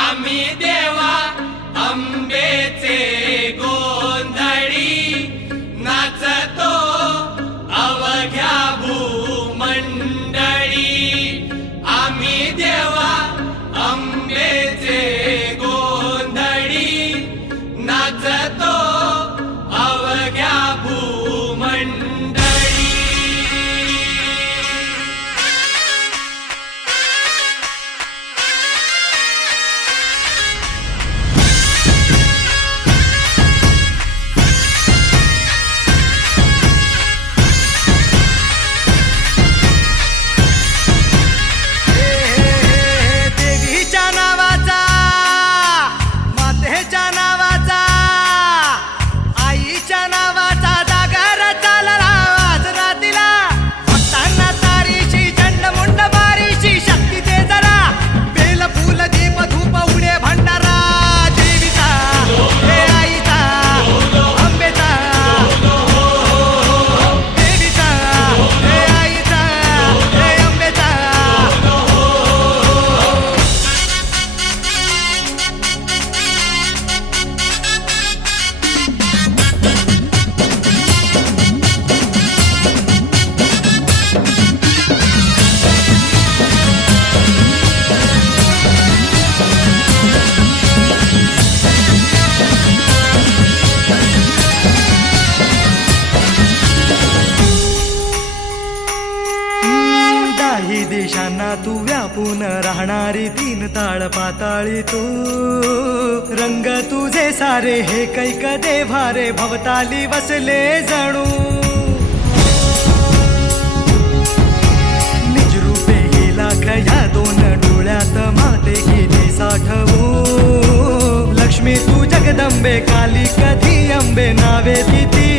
আমি দেওয়া सगळ्यांना तू व्यापून राहणारी तीन ताळ पाताळी तू. रंग तुझे सारे हे कैक देभारे भवताली बसले जणू. निजरूपे गेला खया दोन डोळ्यात माते गेली साठवू. लक्ष्मी तू जगदंबे काली कधी अंबे नावे किती